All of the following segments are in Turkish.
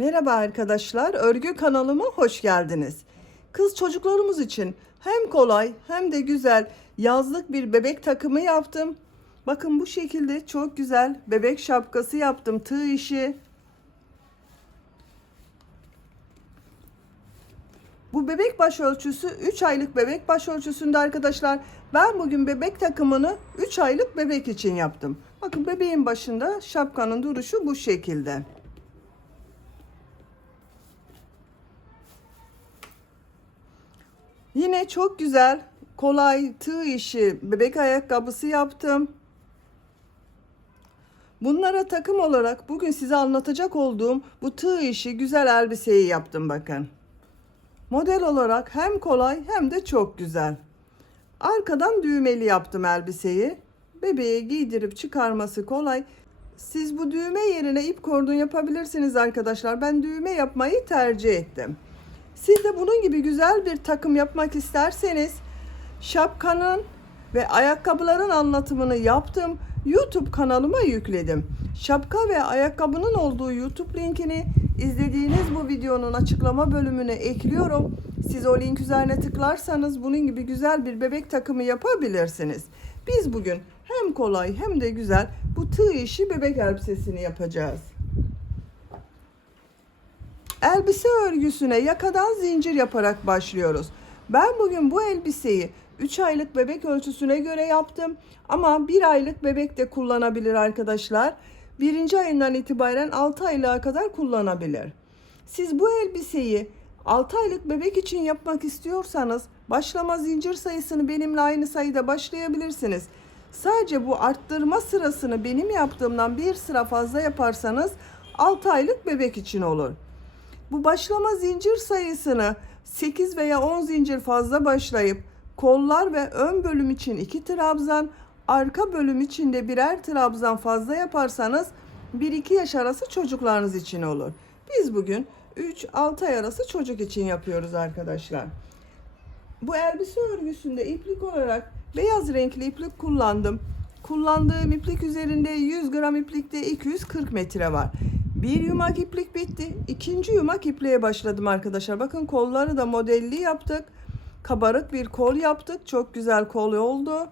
Merhaba arkadaşlar, örgü kanalıma hoş geldiniz. Kız çocuklarımız için hem kolay hem de güzel yazlık bir bebek takımı yaptım. Bakın bu şekilde çok güzel bebek şapkası yaptım, tığ işi. Bu bebek başörtüsü 3 aylık bebek başörtüsünde arkadaşlar. Ben bugün bebek takımını 3 aylık bebek için yaptım. Bakın bebeğin başında şapkanın duruşu bu şekilde. Yine çok güzel, kolay tığ işi bebek ayakkabısı yaptım. Bunlara takım olarak bugün size anlatacak olduğum bu tığ işi güzel elbiseyi yaptım bakın. Model olarak hem kolay hem de çok güzel. Arkadan düğmeli yaptım elbiseyi. Bebeğe giydirip çıkarması kolay. Siz bu düğme yerine ip kordon yapabilirsiniz arkadaşlar. Ben düğme yapmayı tercih ettim. Siz de bunun gibi güzel bir takım yapmak isterseniz şapkanın ve ayakkabıların anlatımını yaptım. YouTube kanalıma yükledim. Şapka ve ayakkabının olduğu YouTube linkini izlediğiniz bu videonun açıklama bölümüne ekliyorum. Siz o link üzerine tıklarsanız bunun gibi güzel bir bebek takımı yapabilirsiniz. Biz bugün hem kolay hem de güzel bu tığ işi bebek elbisesini yapacağız. Elbise örgüsüne yakadan zincir yaparak başlıyoruz. Ben bugün bu elbiseyi 3 aylık bebek ölçüsüne göre yaptım. Ama 1 aylık bebek de kullanabilir arkadaşlar. 1. ayından itibaren 6 aylığa kadar kullanabilir. Siz bu elbiseyi 6 aylık bebek için yapmak istiyorsanız başlama zincir sayısını benimle aynı sayıda başlayabilirsiniz. Sadece bu arttırma sırasını benim yaptığımdan bir sıra fazla yaparsanız 6 aylık bebek için olur. Bu başlama zincir sayısını 8 veya 10 zincir fazla başlayıp kollar ve ön bölüm için 2 trabzan, arka bölüm için de birer trabzan fazla yaparsanız 1-2 yaş arası çocuklarınız için olur. Biz bugün 3-6 ay arası çocuk için yapıyoruz arkadaşlar. Bu elbise örgüsünde iplik olarak beyaz renkli iplik kullandım. Kullandığım iplik üzerinde 100 gram iplikte 240 metre var. Bir yumak iplik bitti. İkinci yumak ipliğe başladım arkadaşlar. Bakın kolları da modelli yaptık. Kabarık bir kol yaptık. Çok güzel kol oldu.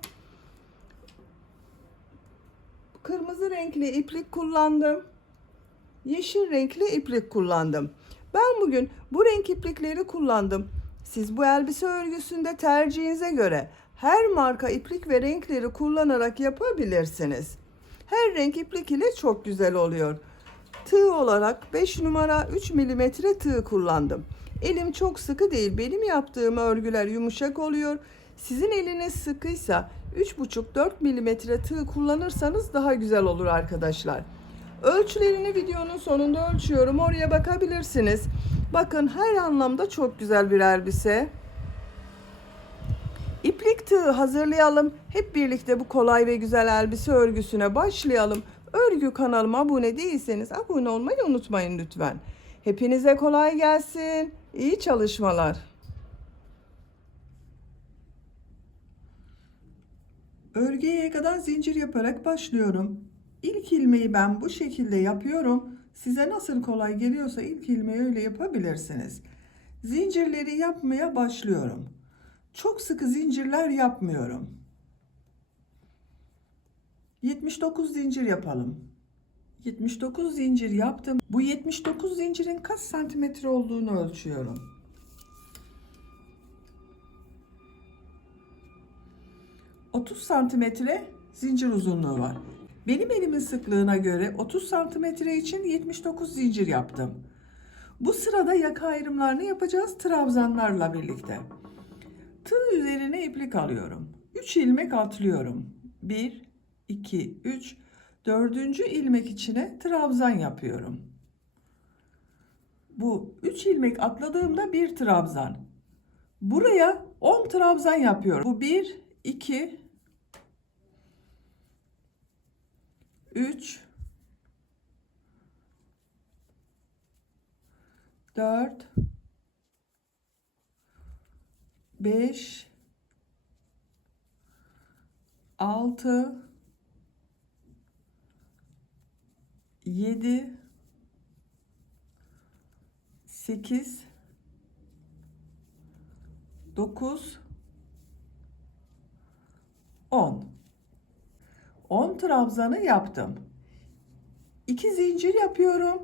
Kırmızı renkli iplik kullandım. Yeşil renkli iplik kullandım. Ben bugün bu renk iplikleri kullandım. Siz bu elbise örgüsünde tercihinize göre her marka iplik ve renkleri kullanarak yapabilirsiniz. Her renk iplik ile çok güzel oluyor. Tığ olarak 5 numara 3 milimetre tığ kullandım. Elim çok sıkı değil. Benim yaptığım örgüler yumuşak oluyor. Sizin eliniz sıkıysa 3,5-4 milimetre tığ kullanırsanız daha güzel olur arkadaşlar. Ölçülerini videonun sonunda ölçüyorum. Oraya bakabilirsiniz. Bakın her anlamda çok güzel bir elbise. İplik tığı hazırlayalım. Hep birlikte bu kolay ve güzel elbise örgüsüne başlayalım. Örgü kanalıma abone değilseniz abone olmayı unutmayın lütfen. Hepinize kolay gelsin. İyi çalışmalar. Örgüye yakadan zincir yaparak başlıyorum. İlk ilmeği ben bu şekilde yapıyorum. Size nasıl kolay geliyorsa ilk ilmeği öyle yapabilirsiniz. Zincirleri yapmaya başlıyorum. Çok sıkı zincirler yapmıyorum. 79 zincir yapalım. 79 zincir yaptım. Bu 79 zincirin kaç santimetre olduğunu ölçüyorum. 30 santimetre zincir uzunluğu var. Benim elimin sıklığına göre 30 santimetre için 79 zincir yaptım. Bu sırada yaka ayrımlarını yapacağız trabzanlarla birlikte. Tığ üzerine iplik alıyorum. 3 ilmek atlıyorum. 1, 2, 3, 4. ilmek içine trabzan yapıyorum. Bu 3 ilmek atladığımda bir trabzan. Buraya 10 trabzan yapıyorum. Bu 1, 2, 3, 4, 5, 6, 7, 8, 9, 10. 10 trabzanı yaptım. 2 zincir yapıyorum.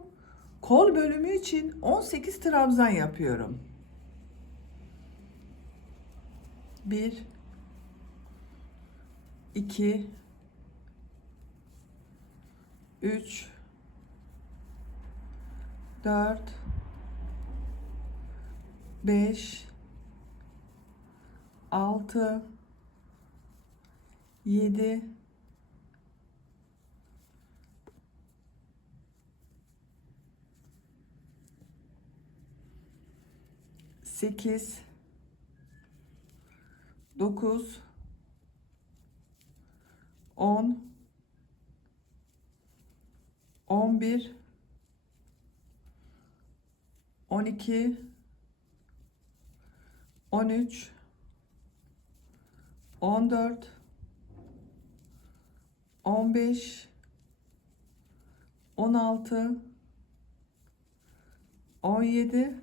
Kol bölümü için 18 trabzan yapıyorum. 1, 2, 3, 4, 5, 6, 7, 8, 9, 10, 11, 12, 13, 14, 15, 16, 17,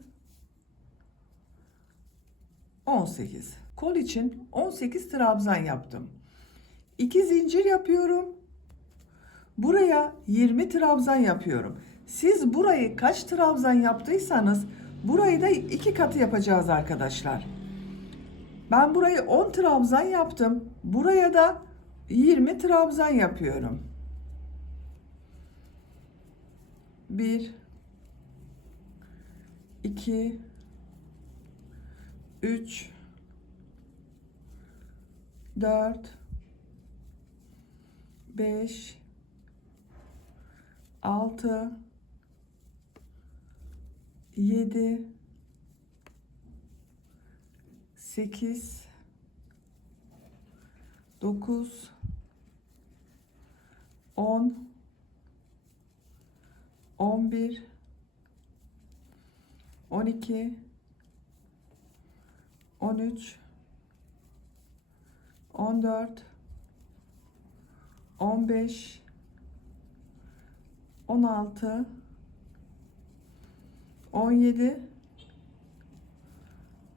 18. Kol için 18 trabzan yaptım. 2 zincir yapıyorum. Buraya 20 trabzan yapıyorum. Siz burayı kaç trabzan yaptıysanız burayı da 2 katı yapacağız arkadaşlar. Ben burayı 10 trabzan yaptım. Buraya da 20 trabzan yapıyorum. 1, 2, 3, 4, 5, 6, 7, 8, 9, 10, 11, 12, 13, 14, 15, 16, 17,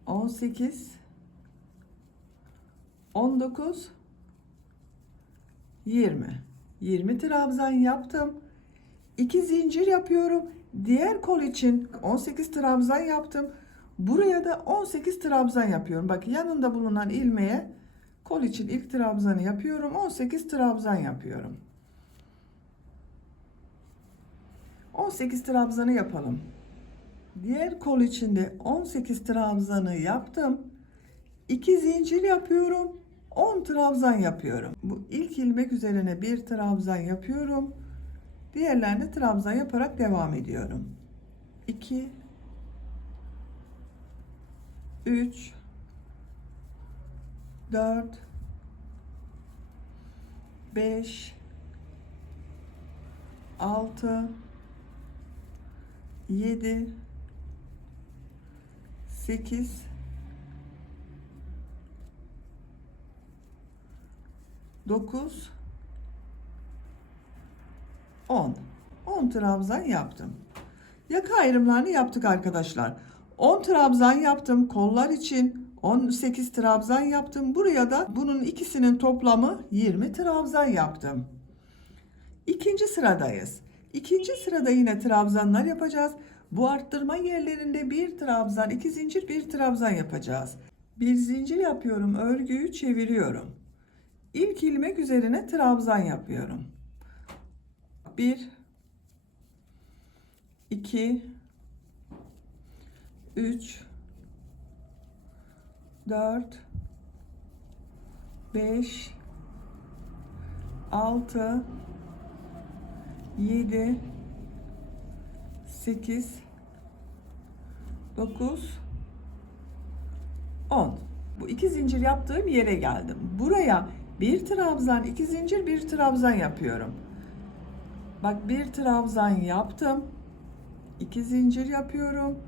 18, 19, 20. 20 trabzan yaptım. 2 zincir yapıyorum. Diğer kol için 18 trabzan yaptım. Buraya da 18 trabzan yapıyorum. Bak yanında bulunan ilmeğe kol için ilk trabzanı yapıyorum. 18 trabzan yapıyorum. 18 trabzanı yapalım. Diğer kol içinde 18 trabzanı yaptım. 2 zincir yapıyorum. 10 trabzan yapıyorum. Bu ilk ilmek üzerine bir trabzan yapıyorum. Diğerlerine trabzan yaparak devam ediyorum. 2, 3, 4, 5, 6, 7, 8, 9, 10. 10 trabzan yaptım. Yaka ayrımlarını yaptık arkadaşlar. 10 trabzan yaptım. Kollar için 18 trabzan yaptım. Buraya da bunun ikisinin toplamı 20 trabzan yaptım. İkinci sıradayız. İkinci sırada yine trabzanlar yapacağız. Bu arttırma yerlerinde bir trabzan, 2 zincir, bir trabzan yapacağız. Bir zincir yapıyorum. Örgüyü çeviriyorum. İlk ilmek üzerine trabzan yapıyorum. 1, 2, 3, 4, 5, 6, 7, 8, 9, 10. Bu 2 zincir yaptığım yere geldim. Buraya bir trabzan, 2 zincir, bir trabzan yapıyorum. Bak bir trabzan yaptım. 2 zincir yapıyorum.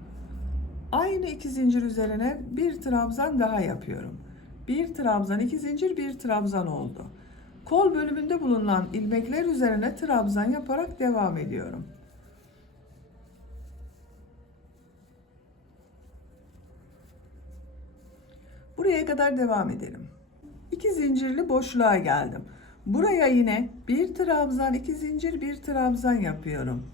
Aynı 2 zincir üzerine bir trabzan daha yapıyorum. Bir trabzan, 2 zincir, bir trabzan oldu. Kol bölümünde bulunan ilmekler üzerine trabzan yaparak devam ediyorum. Buraya kadar devam edelim. 2 zincirli boşluğa geldim. Buraya yine bir trabzan, 2 zincir, bir trabzan yapıyorum.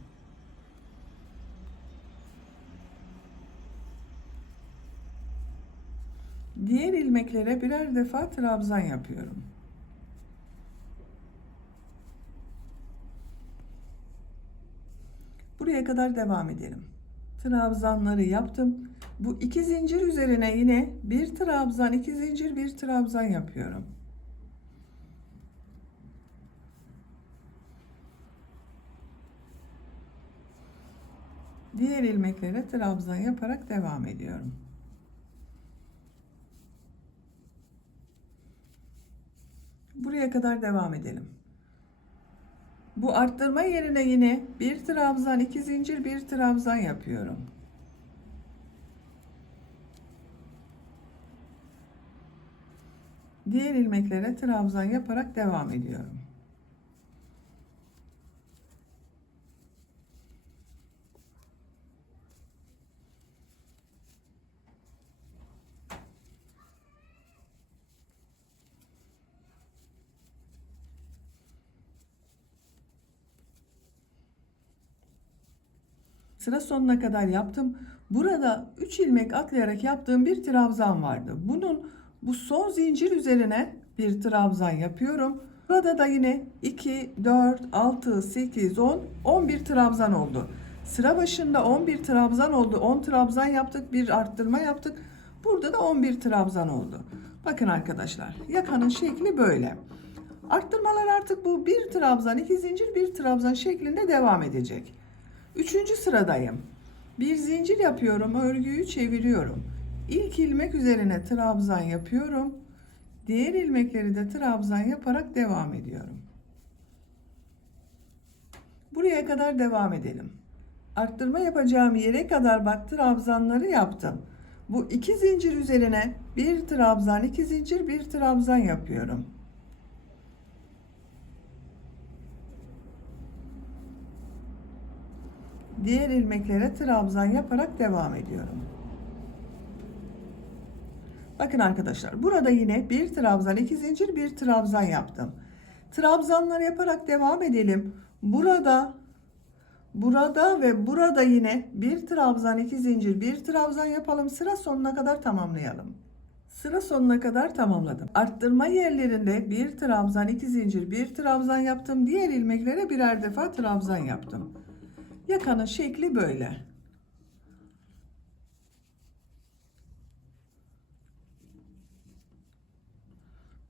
Diğer ilmeklere birer defa trabzan yapıyorum. Buraya kadar devam edelim. Trabzanları yaptım. Bu 2 zincir üzerine yine bir trabzan, 2 zincir, bir trabzan yapıyorum. Diğer ilmeklere trabzan yaparak devam ediyorum. Buraya kadar devam edelim. Bu arttırma yerine yine bir trabzan, 2 zincir, bir trabzan yapıyorum. Diğer ilmeklere trabzan yaparak devam ediyorum. Sıra sonuna kadar yaptım. Burada 3 ilmek atlayarak yaptığım bir trabzan vardı. Bu son zincir üzerine bir trabzan yapıyorum. Burada da yine 2, 4, 6, 8, 10, 11 trabzan oldu. Sıra başında 11 trabzan oldu. 10 trabzan yaptık, bir arttırma yaptık. Burada da 11 trabzan oldu. Bakın arkadaşlar, yakanın şekli böyle. Arttırmalar artık bu bir trabzan, 2 zincir, bir trabzan şeklinde devam edecek. Üçüncü sıradayım. Bir zincir yapıyorum, örgüyü çeviriyorum. İlk ilmek üzerine trabzan yapıyorum. Diğer ilmekleri de trabzan yaparak devam ediyorum. Buraya kadar devam edelim. Arttırma yapacağım yere kadar bak trabzanları yaptım. Bu 2 zincir üzerine bir trabzan, 2 zincir, bir trabzan yapıyorum. Diğer ilmeklere trabzan yaparak devam ediyorum. Bakın arkadaşlar, burada yine bir trabzan, 2 zincir, bir trabzan yaptım. Trabzanları yaparak devam edelim. Burada ve burada yine bir trabzan, 2 zincir, bir trabzan yapalım. Sıra sonuna kadar tamamlayalım. Sıra sonuna kadar tamamladım. Arttırma yerlerinde bir trabzan, 2 zincir, bir trabzan yaptım. Diğer ilmeklere birer defa trabzan yaptım. Yakanın şekli böyle.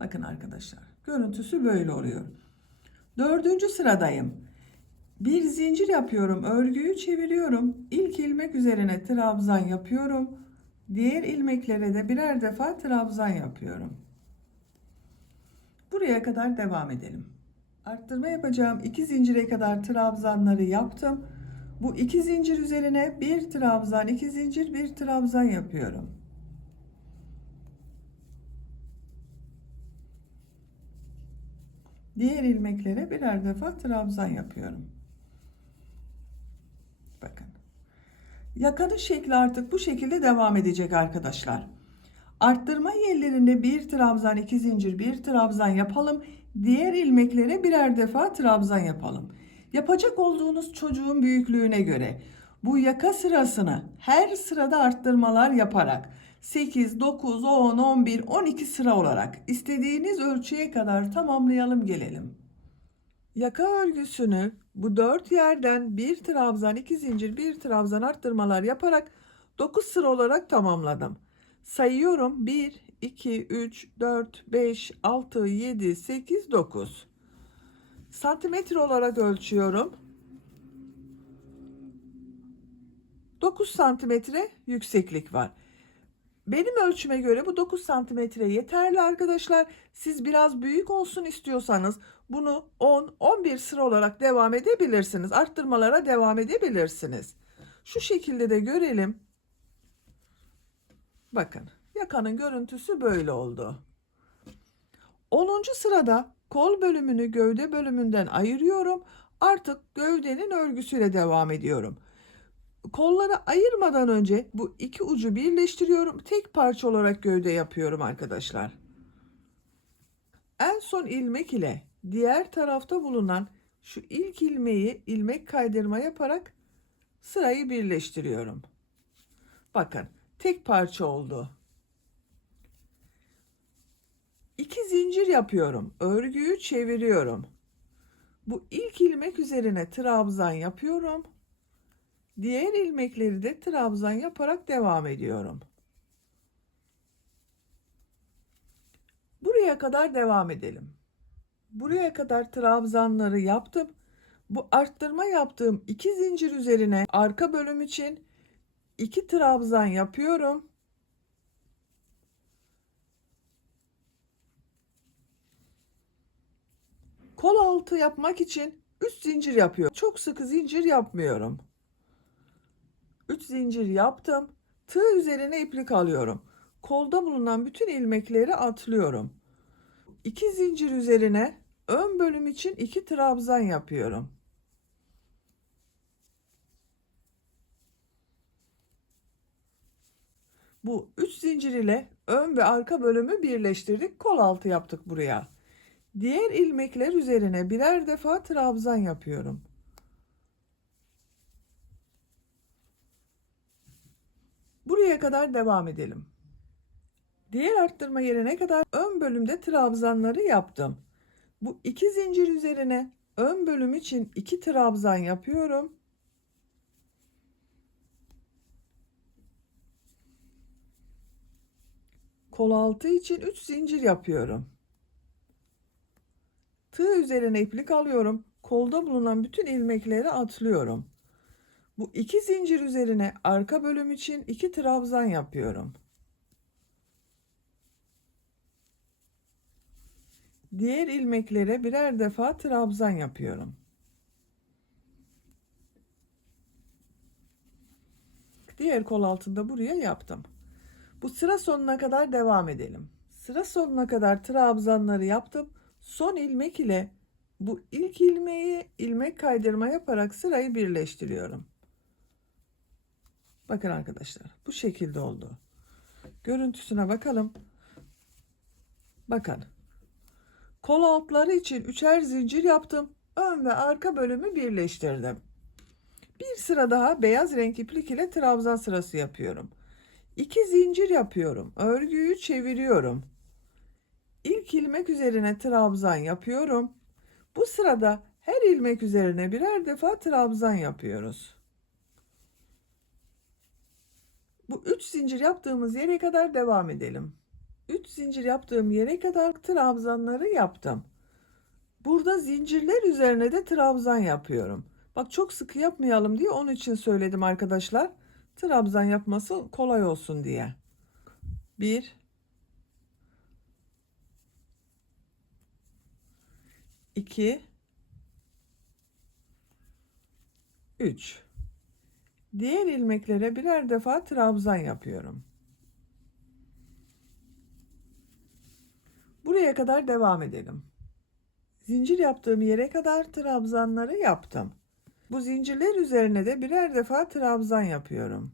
Bakın arkadaşlar, görüntüsü böyle oluyor. Dördüncü sıradayım. Bir zincir yapıyorum, örgüyü çeviriyorum. İlk ilmek üzerine trabzan yapıyorum. Diğer ilmeklere de birer defa trabzan yapıyorum. Buraya kadar devam edelim. Arttırma yapacağım 2 zincire kadar trabzanları yaptım. Bu 2 zincir üzerine bir trabzan, 2 zincir, bir trabzan yapıyorum. Diğer ilmeklere birer defa trabzan yapıyorum. Bakın. Yakanın şekli artık bu şekilde devam edecek arkadaşlar. Arttırma yerlerinde bir trabzan, 2 zincir, bir trabzan yapalım. Diğer ilmeklere birer defa trabzan yapalım. Yapacak olduğunuz çocuğun büyüklüğüne göre bu yaka sırasını her sırada arttırmalar yaparak 8, 9, 10, 11, 12 sıra olarak istediğiniz ölçüye kadar tamamlayalım gelelim. Yaka örgüsünü bu 4 yerden bir trabzan, 2 zincir, bir trabzan arttırmalar yaparak 9 sıra olarak tamamladım. Sayıyorum: 1, 2, 3, 4, 5, 6, 7, 8, 9. Santimetre olarak ölçüyorum. 9 santimetre yükseklik var. Benim ölçüme göre bu 9 santimetre yeterli arkadaşlar. Siz biraz büyük olsun istiyorsanız bunu 10-11 sıra olarak devam edebilirsiniz. Arttırmalara devam edebilirsiniz. Şu şekilde de görelim. Bakın, yakanın görüntüsü böyle oldu. 10. sırada kol bölümünü gövde bölümünden ayırıyorum. Artık gövdenin örgüsüyle devam ediyorum. kolları ayırmadan önce bu iki ucu birleştiriyorum. Tek parça olarak gövde yapıyorum arkadaşlar. En son ilmek ile diğer tarafta bulunan şu ilk ilmeği ilmek kaydırma yaparak sırayı birleştiriyorum. Bakın tek parça oldu. 2 zincir yapıyorum. Örgüyü çeviriyorum. Bu ilk ilmek üzerine trabzan yapıyorum. Diğer ilmekleri de trabzan yaparak devam ediyorum. Buraya kadar devam edelim. Buraya kadar trabzanları yaptım. Bu arttırma yaptığım 2 zincir üzerine arka bölüm için 2 trabzan yapıyorum. Kol altı yapmak için 3 zincir yapıyorum. Çok sıkı zincir yapmıyorum. 3 zincir yaptım. Tığ üzerine iplik alıyorum. Kolda bulunan bütün ilmekleri atlıyorum. 2 zincir üzerine ön bölüm için 2 trabzan yapıyorum. Bu 3 zincir ile ön ve arka bölümü birleştirdik. Kol altı yaptık buraya. Diğer ilmekler üzerine birer defa trabzan yapıyorum. Buraya kadar devam edelim. Diğer arttırma yerine kadar ön bölümde trabzanları yaptım. Bu 2 zincir üzerine ön bölüm için 2 trabzan yapıyorum. Kol altı için 3 zincir yapıyorum. Tığ üzerine iplik alıyorum. Kolda bulunan bütün ilmekleri atlıyorum. Bu 2 zincir üzerine arka bölüm için 2 trabzan yapıyorum. Diğer ilmeklere birer defa trabzan yapıyorum. Diğer kol altında buraya yaptım. Bu sıra sonuna kadar devam edelim. Sıra sonuna kadar trabzanları yaptım. Son ilmek ile bu ilk ilmeği ilmek kaydırma yaparak sırayı birleştiriyorum. Bakın arkadaşlar bu şekilde oldu. Görüntüsüne bakalım. Bakın. Kol altları için üçer zincir yaptım. Ön ve arka bölümü birleştirdim. Bir sıra daha beyaz renk iplik ile trabzan sırası yapıyorum. 2 zincir yapıyorum. Örgüyü çeviriyorum. İlk ilmek üzerine trabzan yapıyorum. Bu sırada her ilmek üzerine birer defa trabzan yapıyoruz. Bu 3 zincir yaptığımız yere kadar devam edelim. 3 zincir yaptığım yere kadar trabzanları yaptım. Burada zincirler üzerine de trabzan yapıyorum. Bak çok sıkı yapmayalım diye onun için söyledim arkadaşlar. Trabzan yapması kolay olsun diye. 1 2 3. Diğer ilmeklere birer defa trabzan yapıyorum. Buraya kadar devam edelim. Zincir yaptığım yere kadar trabzanları yaptım. Bu zincirler üzerine de birer defa trabzan yapıyorum.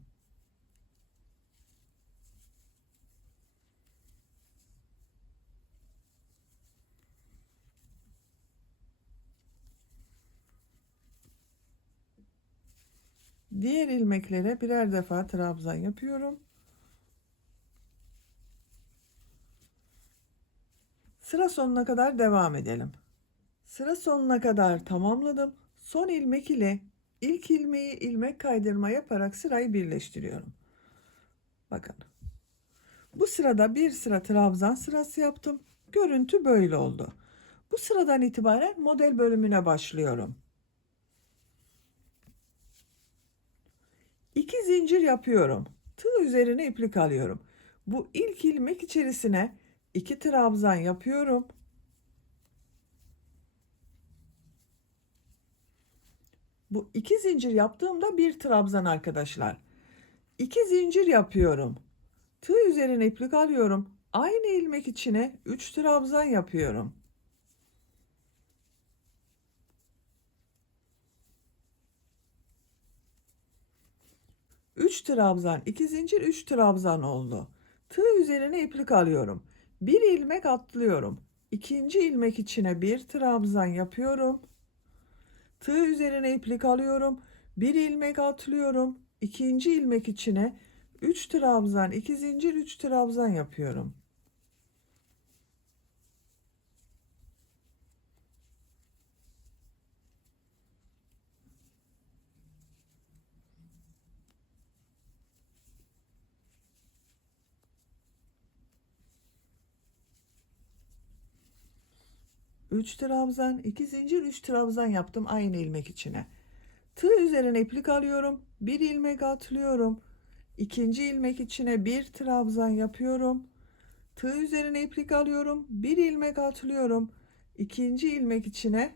Diğer ilmeklere birer defa trabzan yapıyorum. Sıra sonuna kadar devam edelim. Sıra sonuna kadar tamamladım. Son ilmek ile ilk ilmeği ilmek kaydırma yaparak sırayı birleştiriyorum. Bakın. Bu sırada bir sıra trabzan sırası yaptım. Görüntü böyle oldu. Bu sıradan itibaren model bölümüne başlıyorum. 2 zincir yapıyorum. Tığ üzerine iplik alıyorum. Bu ilk ilmek içerisine 2 trabzan yapıyorum. Bu 2 zincir yaptığımda bir trabzan arkadaşlar. 2 zincir yapıyorum. Tığ üzerine iplik alıyorum. Aynı ilmek içine 3 trabzan yapıyorum. 3 trabzan, 2 zincir, 3 trabzan oldu. Tığ üzerine iplik alıyorum. Bir ilmek atlıyorum. İkinci ilmek içine bir trabzan yapıyorum. Tığ üzerine iplik alıyorum. Bir ilmek atlıyorum. İkinci ilmek içine 3 trabzan, 2 zincir, 3 trabzan yapıyorum. Üç trabzan, 2 zincir, 3 trabzan yaptım aynı ilmek içine. Tığ üzerine iplik alıyorum. Bir ilmek atlıyorum. İkinci ilmek içine bir trabzan yapıyorum. Tığ üzerine iplik alıyorum. Bir ilmek atlıyorum. İkinci ilmek içine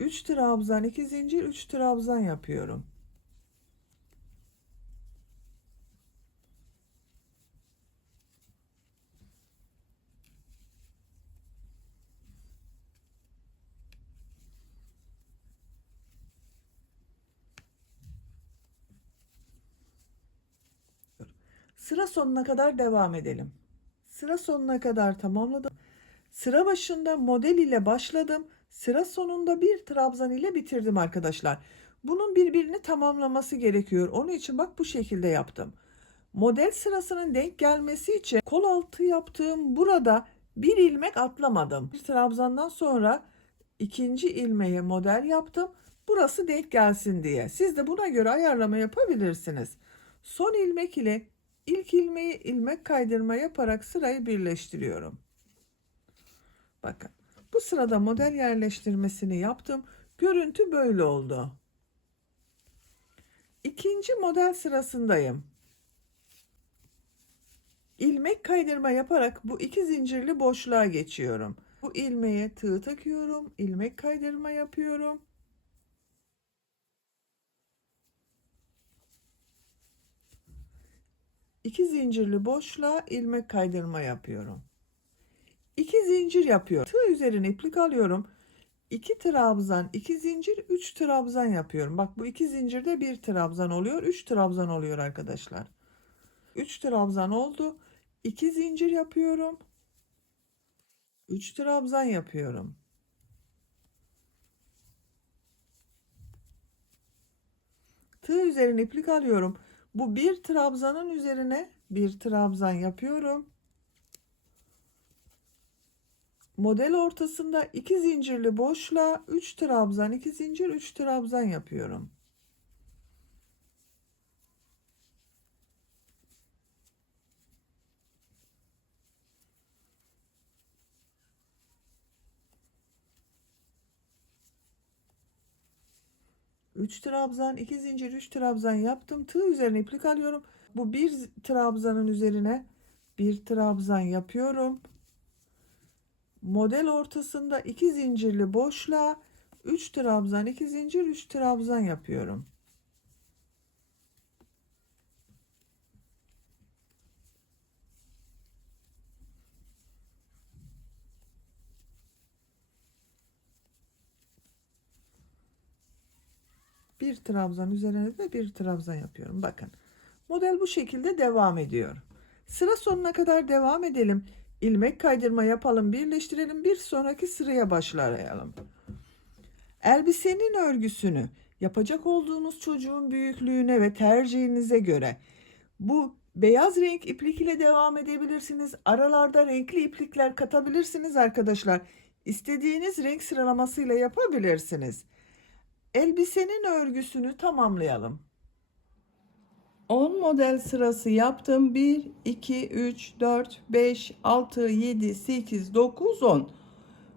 3 trabzan, 2 zincir, 3 trabzan yapıyorum. Sıra sonuna kadar devam edelim. Sıra sonuna kadar tamamladım. Sıra başında model ile başladım. Sıra sonunda bir trabzan ile bitirdim arkadaşlar. Bunun birbirini tamamlaması gerekiyor. Onun için bak bu şekilde yaptım. Model sırasının denk gelmesi için kol altı yaptığım burada bir ilmek atlamadım. Bir trabzandan sonra ikinci ilmeğe model yaptım. Burası denk gelsin diye. Siz de buna göre ayarlama yapabilirsiniz. Son ilmek ile ilk ilmeği ilmek kaydırma yaparak sırayı birleştiriyorum. Bakın bu sırada model yerleştirmesini yaptım. Görüntü böyle oldu. İkinci model sırasındayım. İlmek kaydırma yaparak bu iki zincirli boşluğa geçiyorum. Bu ilmeğe tığ takıyorum, ilmek kaydırma yapıyorum. İki zincirli boşluğa ilmek kaydırma yapıyorum. İki zincir yapıyorum. Tığ üzerine iplik alıyorum. 2 trabzan, 2 zincir, 3 trabzan yapıyorum. Bak bu iki zincirde bir trabzan oluyor, 3 trabzan oluyor arkadaşlar. 3 trabzan oldu. 2 zincir yapıyorum. 3 trabzan yapıyorum. Tığ üzerine iplik alıyorum. Bu bir trabzanın üzerine bir trabzan yapıyorum. Model ortasında 2 zincirli boşluğa 3 trabzan, 2 zincir, 3 trabzan yapıyorum. Üç trabzan, 2 zincir, 3 trabzan yaptım. Tığ üzerine iplik alıyorum. Bu bir trabzanın üzerine bir trabzan yapıyorum. Model ortasında 2 zincirli boşluğa 3 trabzan, 2 zincir, 3 trabzan yapıyorum. Bir trabzan üzerine de bir trabzan yapıyorum. Bakın. Model bu şekilde devam ediyor. Sıra sonuna kadar devam edelim. İlmek kaydırma yapalım, birleştirelim. Bir sonraki sıraya başlayalım. Elbisenin örgüsünü yapacak olduğunuz çocuğun büyüklüğüne ve tercihinize göre bu beyaz renk iplik ile devam edebilirsiniz. Aralarda renkli iplikler katabilirsiniz arkadaşlar. İstediğiniz renk sıralamasıyla yapabilirsiniz. Elbisenin örgüsünü tamamlayalım. 10 model sırası yaptım. 1, 2, 3, 4, 5, 6, 7, 8, 9, 10.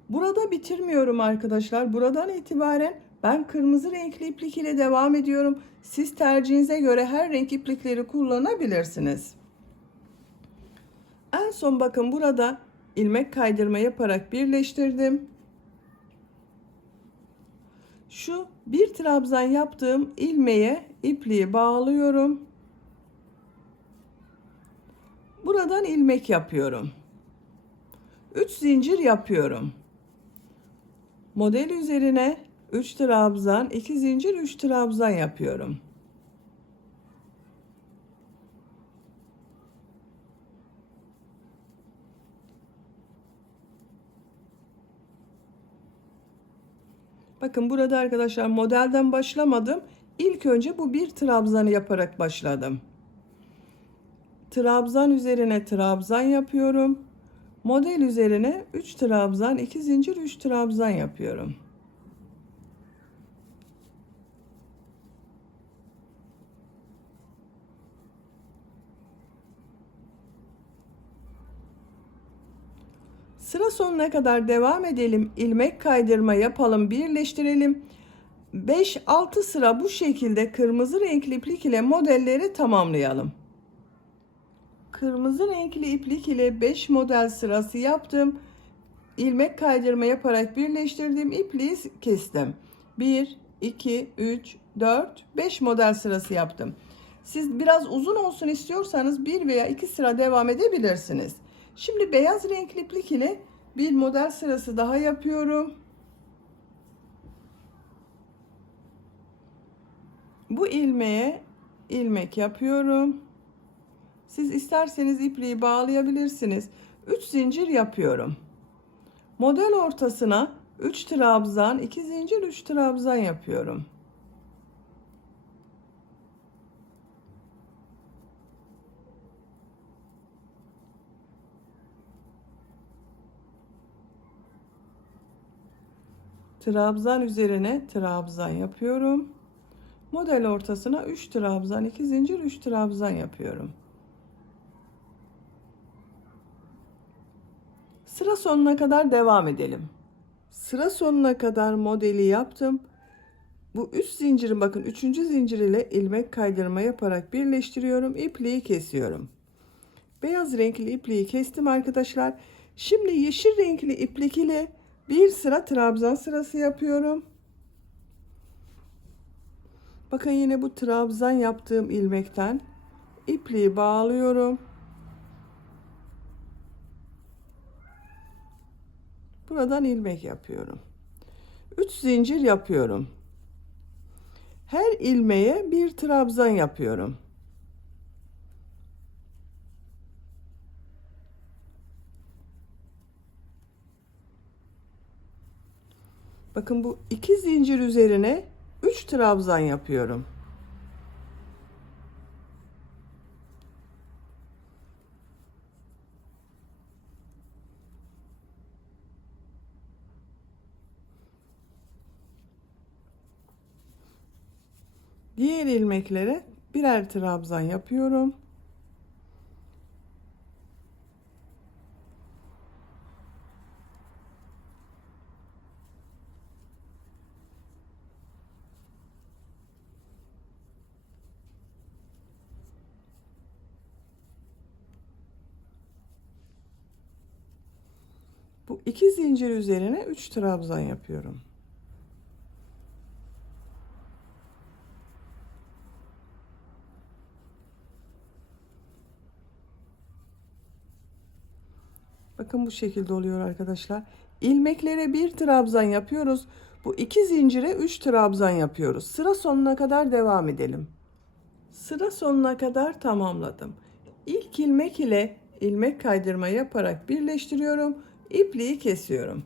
Burada bitirmiyorum arkadaşlar. Buradan itibaren ben kırmızı renkli iplik ile devam ediyorum. Siz tercihinize göre her renk iplikleri kullanabilirsiniz. En son bakın burada ilmek kaydırma yaparak birleştirdim. Şu bir trabzan yaptığım ilmeğe ipliği bağlıyorum. Buradan ilmek yapıyorum. 3 zincir yapıyorum. Model üzerine 3 trabzan, 2 zincir, 3 trabzan yapıyorum. Bakın burada arkadaşlar modelden başlamadım. İlk önce bu bir trabzanı yaparak başladım. Trabzan üzerine trabzan yapıyorum. Model üzerine 3 trabzan, 2 zincir, 3 trabzan yapıyorum. Sıra sonuna kadar devam edelim. İlmek kaydırma yapalım, birleştirelim. 5-6 sıra bu şekilde kırmızı renkli iplik ile modelleri tamamlayalım. Kırmızı renkli iplik ile 5 model sırası yaptım. İlmek kaydırma yaparak birleştirdim. İpliği kestim. 1, 2, 3, 4, 5 model sırası yaptım. Siz biraz uzun olsun istiyorsanız 1 veya 2 sıra devam edebilirsiniz. Şimdi beyaz renkli iplik ile bir model sırası daha yapıyorum. Bu ilmeğe ilmek yapıyorum. Siz isterseniz ipliği bağlayabilirsiniz. 3 zincir yapıyorum. Model ortasına 3 trabzan, 2 zincir, 3 trabzan yapıyorum. Trabzan üzerine trabzan yapıyorum. Model ortasına 3 trabzan, 2 zincir, 3 trabzan yapıyorum. Sıra sonuna kadar devam edelim. Sıra sonuna kadar modeli yaptım. Bu üst zincirin bakın 3. zincir ile ilmek kaydırma yaparak birleştiriyorum. İpliği kesiyorum. Beyaz renkli ipliği kestim arkadaşlar. Şimdi yeşil renkli iplik ile bir sıra trabzan sırası yapıyorum. Bakın yine bu trabzan yaptığım ilmekten ipliği bağlıyorum. Buradan ilmek yapıyorum. 3 zincir yapıyorum. Her ilmeğe bir trabzan yapıyorum. Bakın bu 2 zincir üzerine 3 trabzan yapıyorum. Diğer ilmeklere birer trabzan yapıyorum. Bu 2 zincir üzerine 3 trabzan yapıyorum. Bakın bu şekilde oluyor arkadaşlar. İlmeklere bir trabzan yapıyoruz. Bu 2 zincire 3 trabzan yapıyoruz. Sıra sonuna kadar devam edelim. Sıra sonuna kadar tamamladım. İlk ilmek ile ilmek kaydırma yaparak birleştiriyorum. İpliği kesiyorum.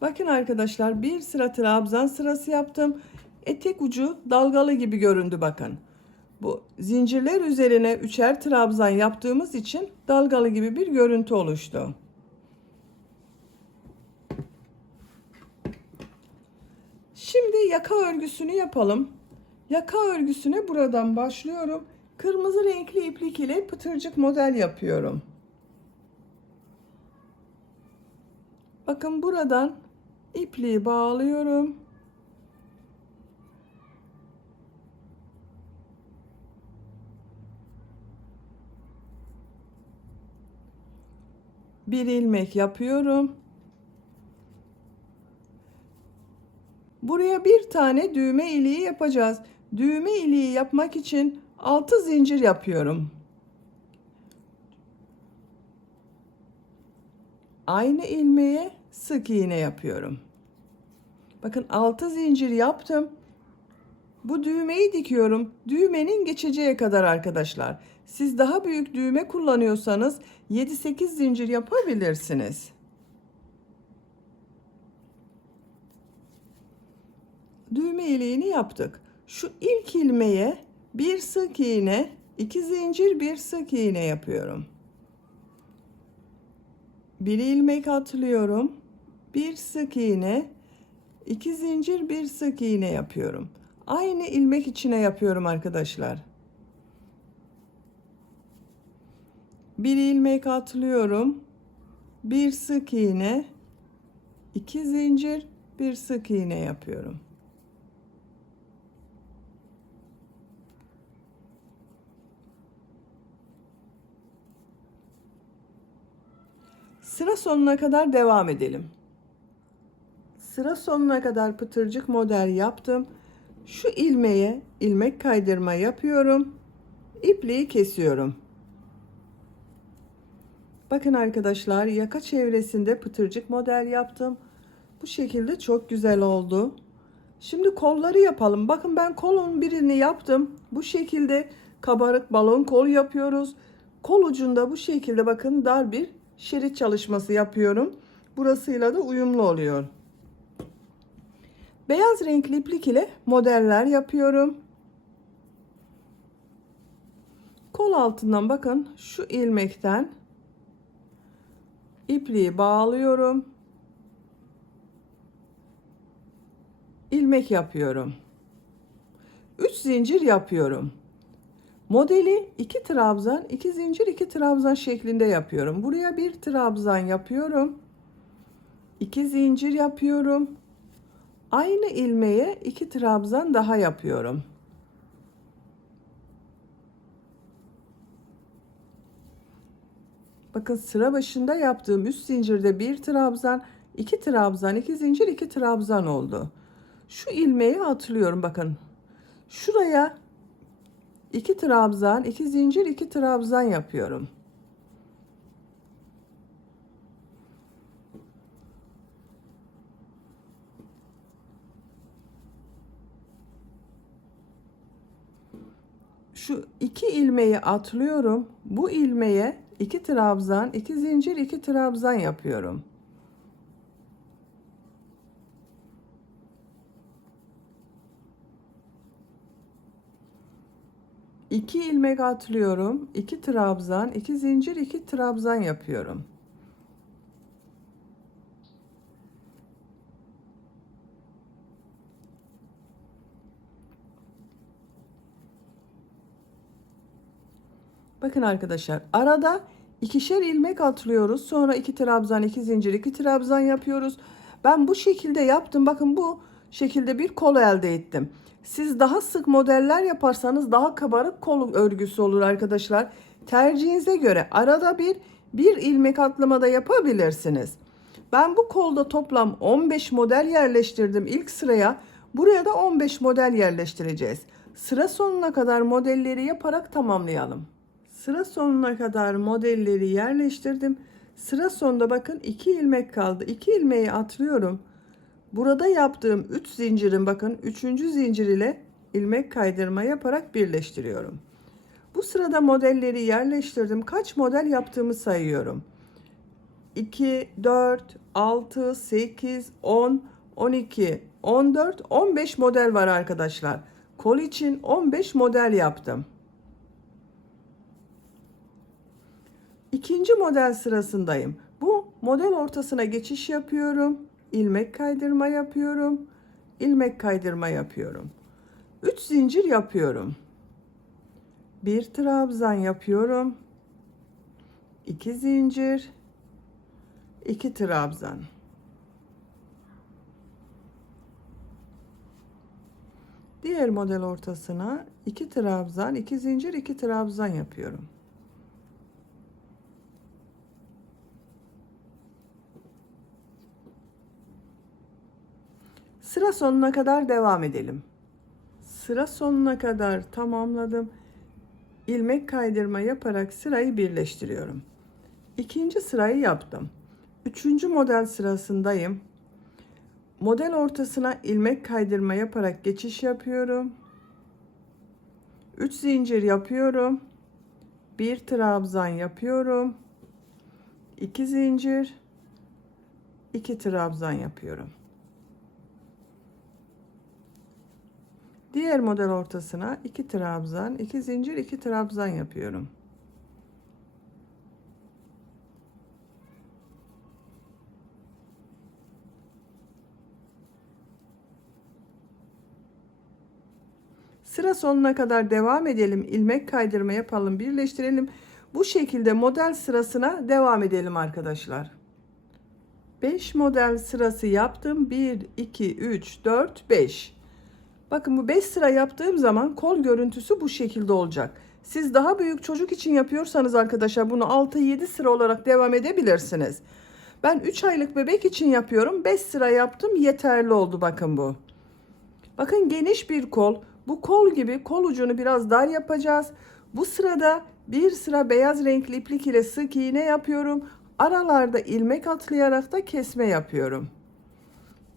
Bakın arkadaşlar bir sıra trabzan sırası yaptım. Etek ucu dalgalı gibi göründü bakın. Bu zincirler üzerine üçer trabzan yaptığımız için dalgalı gibi bir görüntü oluştu. Şimdi yaka örgüsünü yapalım. Yaka örgüsüne buradan başlıyorum. Kırmızı renkli iplik ile pıtırcık model yapıyorum. Bakın buradan ipliği bağlıyorum. Bir ilmek yapıyorum. Buraya bir tane düğme iliği yapacağız. Düğme iliği yapmak için 6 zincir yapıyorum. Aynı ilmeğe sık iğne yapıyorum. Bakın 6 zincir yaptım. Bu düğmeyi dikiyorum. Düğmenin geçeceği kadar arkadaşlar. Siz daha büyük düğme kullanıyorsanız 7-8 zincir yapabilirsiniz. düğme iliğini yaptık. Şu ilk ilmeğe bir sık iğne, 2 zincir, bir sık iğne yapıyorum. Bir ilmek atlıyorum. Bir sık iğne, 2 zincir, bir sık iğne yapıyorum. Aynı ilmek içine yapıyorum arkadaşlar. Bir ilmek atlıyorum. Bir sık iğne, 2 zincir, bir sık iğne yapıyorum. Sıra sonuna kadar devam edelim. Sıra sonuna kadar pıtırcık model yaptım. Şu ilmeğe ilmek kaydırma yapıyorum. İpliği kesiyorum. Bakın arkadaşlar, yaka çevresinde pıtırcık model yaptım. Bu şekilde çok güzel oldu. Şimdi kolları yapalım. Bakın ben kolun birini yaptım. Bu şekilde kabarık balon kol yapıyoruz. Kol ucunda bu şekilde bakın dar bir şerit çalışması yapıyorum. Burasıyla da uyumlu oluyor. Beyaz renkli iplik ile modeller yapıyorum. Kol altından bakın şu ilmekten ipliği bağlıyorum. İlmek yapıyorum. 3 zincir yapıyorum. Modeli 2 trabzan, 2 zincir, 2 trabzan şeklinde yapıyorum. Buraya bir trabzan yapıyorum. 2 zincir yapıyorum. Aynı ilmeğe 2 trabzan daha yapıyorum. Bakın sıra başında yaptığım üst zincirde bir trabzan, 2 trabzan, 2 zincir, 2 trabzan oldu. Şu ilmeği atlıyorum bakın. Şuraya 2 trabzan, 2 zincir, 2 trabzan yapıyorum. Şu 2 ilmeği atlıyorum. Bu ilmeğe 2 trabzan, 2 zincir, 2 trabzan yapıyorum. İki ilmek atlıyorum. 2 trabzan, 2 zincir, 2 trabzan yapıyorum. Bakın arkadaşlar, arada ikişer ilmek atlıyoruz. Sonra 2 trabzan, 2 zincir, 2 trabzan yapıyoruz. Ben bu şekilde yaptım. Bakın bu şekilde bir kol elde ettim. Siz daha sık modeller yaparsanız daha kabarık kol örgüsü olur arkadaşlar. Tercihinize göre arada bir ilmek atlamada yapabilirsiniz. Ben bu kolda toplam 15 model yerleştirdim ilk sıraya. Buraya da 15 model yerleştireceğiz. Sıra sonuna kadar modelleri yaparak tamamlayalım. Sıra sonuna kadar modelleri yerleştirdim. Sıra sonunda bakın 2 ilmek kaldı. 2 ilmeği atlıyorum. Burada yaptığım 3 zincirin bakın 3. zincir ile ilmek kaydırma yaparak birleştiriyorum. Bu sırada modelleri yerleştirdim. Kaç model yaptığımı sayıyorum. 2, 4, 6, 8, 10, 12, 14, 15 model var arkadaşlar. Kol için 15 model yaptım. İkinci model sırasındayım. Bu model ortasına geçiş yapıyorum. İlmek kaydırma yapıyorum. İlmek kaydırma yapıyorum. 3 zincir yapıyorum. Bir trabzan yapıyorum. 2 zincir, 2 trabzan. Diğer model ortasına 2 trabzan, 2 zincir, 2 trabzan yapıyorum. Sıra sonuna kadar devam edelim. Sıra sonuna kadar tamamladım. İlmek kaydırma yaparak sırayı birleştiriyorum. İkinci sırayı yaptım. Üçüncü model sırasındayım. Model ortasına ilmek kaydırma yaparak geçiş yapıyorum. 3 zincir yapıyorum. Bir trabzan yapıyorum. 2 zincir, 2 trabzan yapıyorum. Diğer model ortasına 2 trabzan, 2 zincir, 2 trabzan yapıyorum. Sıra sonuna kadar devam edelim. İlmek kaydırma yapalım, birleştirelim. Bu şekilde model sırasına devam edelim arkadaşlar. 5 model sırası yaptım. 1, 2, 3, 4, 5. Bakın bu 5 sıra yaptığım zaman kol görüntüsü bu şekilde olacak. Siz daha büyük çocuk için yapıyorsanız arkadaşlar bunu 6-7 sıra olarak devam edebilirsiniz. Ben 3 aylık bebek için yapıyorum. 5 sıra yaptım. Yeterli oldu bakın bu. Bakın geniş bir kol. Bu kol gibi kol ucunu biraz dar yapacağız. Bu sırada bir sıra beyaz renkli iplik ile sık iğne yapıyorum. Aralarda ilmek atlayarak da kesme yapıyorum.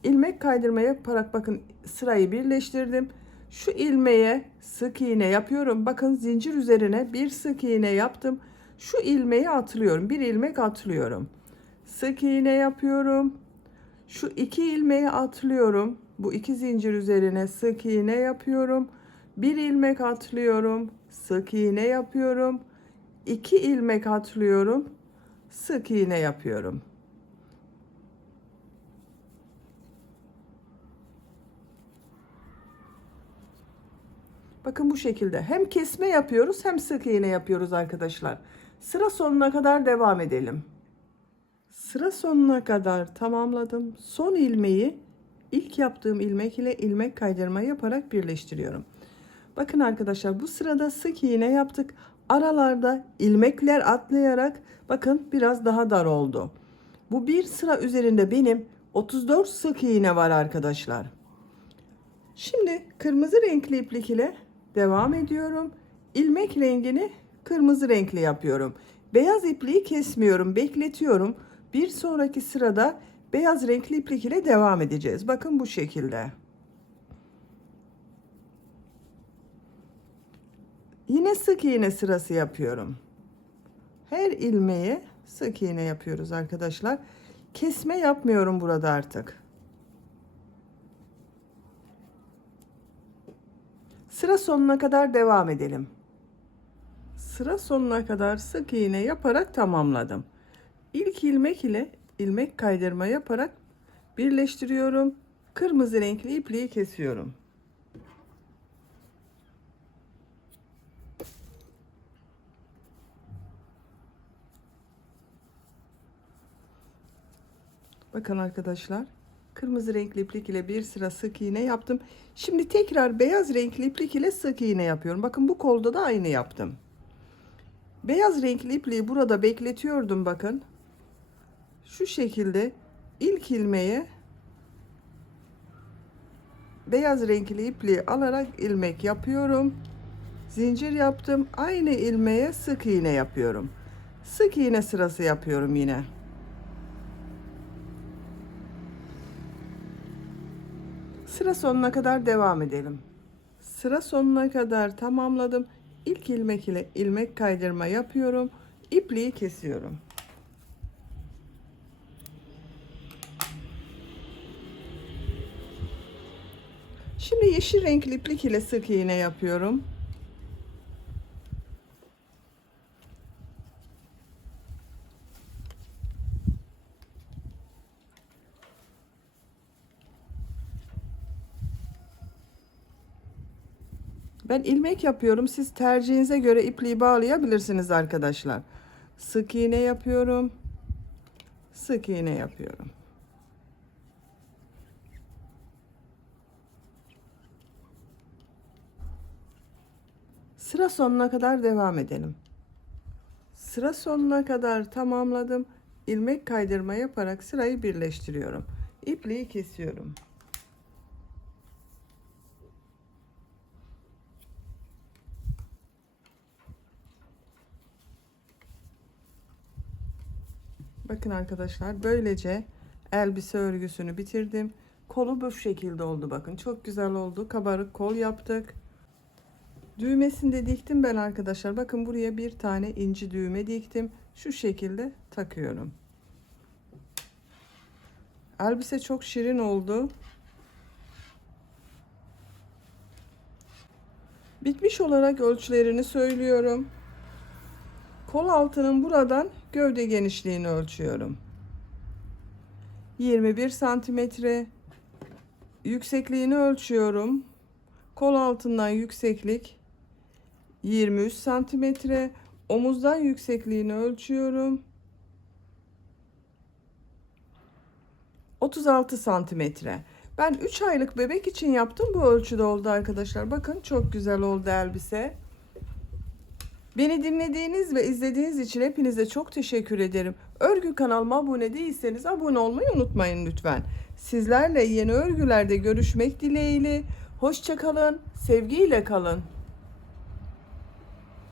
İlmek kaydırma yaparak bakın sırayı birleştirdim. Şu ilmeğe sık iğne yapıyorum. Bakın zincir üzerine bir sık iğne yaptım. Şu ilmeği atlıyorum. Bir ilmek atlıyorum. Sık iğne yapıyorum. Şu iki ilmeği atlıyorum. Bu iki zincir üzerine sık iğne yapıyorum. Bir ilmek atlıyorum. Sık iğne yapıyorum. İki ilmek atlıyorum. Sık iğne yapıyorum. Bakın bu şekilde hem kesme yapıyoruz hem sık iğne yapıyoruz arkadaşlar. Sıra sonuna kadar devam edelim. Sıra sonuna kadar tamamladım. Son ilmeği ilk yaptığım ilmek ile ilmek kaydırma yaparak birleştiriyorum. Bakın arkadaşlar bu sırada sık iğne yaptık. Aralarda ilmekler atlayarak bakın biraz daha dar oldu. Bu bir sıra üzerinde benim 34 sık iğne var arkadaşlar. Şimdi kırmızı renkli iplik ile devam ediyorum. İlmek rengini kırmızı renkli yapıyorum. Beyaz ipliği kesmiyorum, bekletiyorum. Bir sonraki sırada beyaz renkli iplik ile devam edeceğiz. Bakın bu şekilde. Yine sık iğne sırası yapıyorum. Her ilmeğe sık iğne yapıyoruz arkadaşlar. Kesme yapmıyorum burada artık. Sıra sonuna kadar devam edelim. Sıra sonuna kadar sık iğne yaparak tamamladım. İlk ilmek ile ilmek kaydırma yaparak birleştiriyorum. Kırmızı renkli ipliği kesiyorum. Bakın arkadaşlar, kırmızı renkli iplik ile bir sıra sık iğne yaptım. Şimdi tekrar beyaz renkli iplik ile sık iğne yapıyorum. Bakın bu kolda da aynı yaptım. Beyaz renkli ipliği burada bekletiyordum bakın. Şu şekilde ilk ilmeğe beyaz renkli ipliği alarak ilmek yapıyorum. Zincir yaptım. Aynı ilmeğe sık iğne yapıyorum. Sık iğne sırası yapıyorum yine. Sıra sonuna kadar devam edelim. Sıra sonuna kadar tamamladım. İlk ilmek ile ilmek kaydırma yapıyorum. İpliği kesiyorum. Şimdi yeşil renkli iplik ile sık iğne yapıyorum. Ben ilmek yapıyorum. Siz tercihinize göre ipliği bağlayabilirsiniz arkadaşlar. Sık iğne yapıyorum. Sık iğne yapıyorum. Sıra sonuna kadar devam edelim. Sıra sonuna kadar tamamladım. İlmek kaydırma yaparak sırayı birleştiriyorum. İpliği kesiyorum. Bakın arkadaşlar böylece elbise örgüsünü bitirdim. Kolu bu şekilde oldu bakın. Çok güzel oldu. Kabarık kol yaptık. Düğmesini de diktim ben arkadaşlar. Bakın buraya bir tane inci düğme diktim. Şu şekilde takıyorum. Elbise çok şirin oldu. Bitmiş olarak ölçülerini söylüyorum. Kol altının buradan gövde genişliğini ölçüyorum. 21 santimetre. Yüksekliğini ölçüyorum. Kol altından yükseklik 23 santimetre. Omuzdan yüksekliğini ölçüyorum. 36 santimetre. Ben 3 aylık bebek için yaptım. Bu ölçüde oldu arkadaşlar. Bakın çok güzel oldu elbise. Beni dinlediğiniz ve izlediğiniz için hepinize çok teşekkür ederim. Örgü kanalıma abone değilseniz abone olmayı unutmayın lütfen. Sizlerle yeni örgülerde görüşmek dileğiyle. Hoşça kalın, sevgiyle kalın.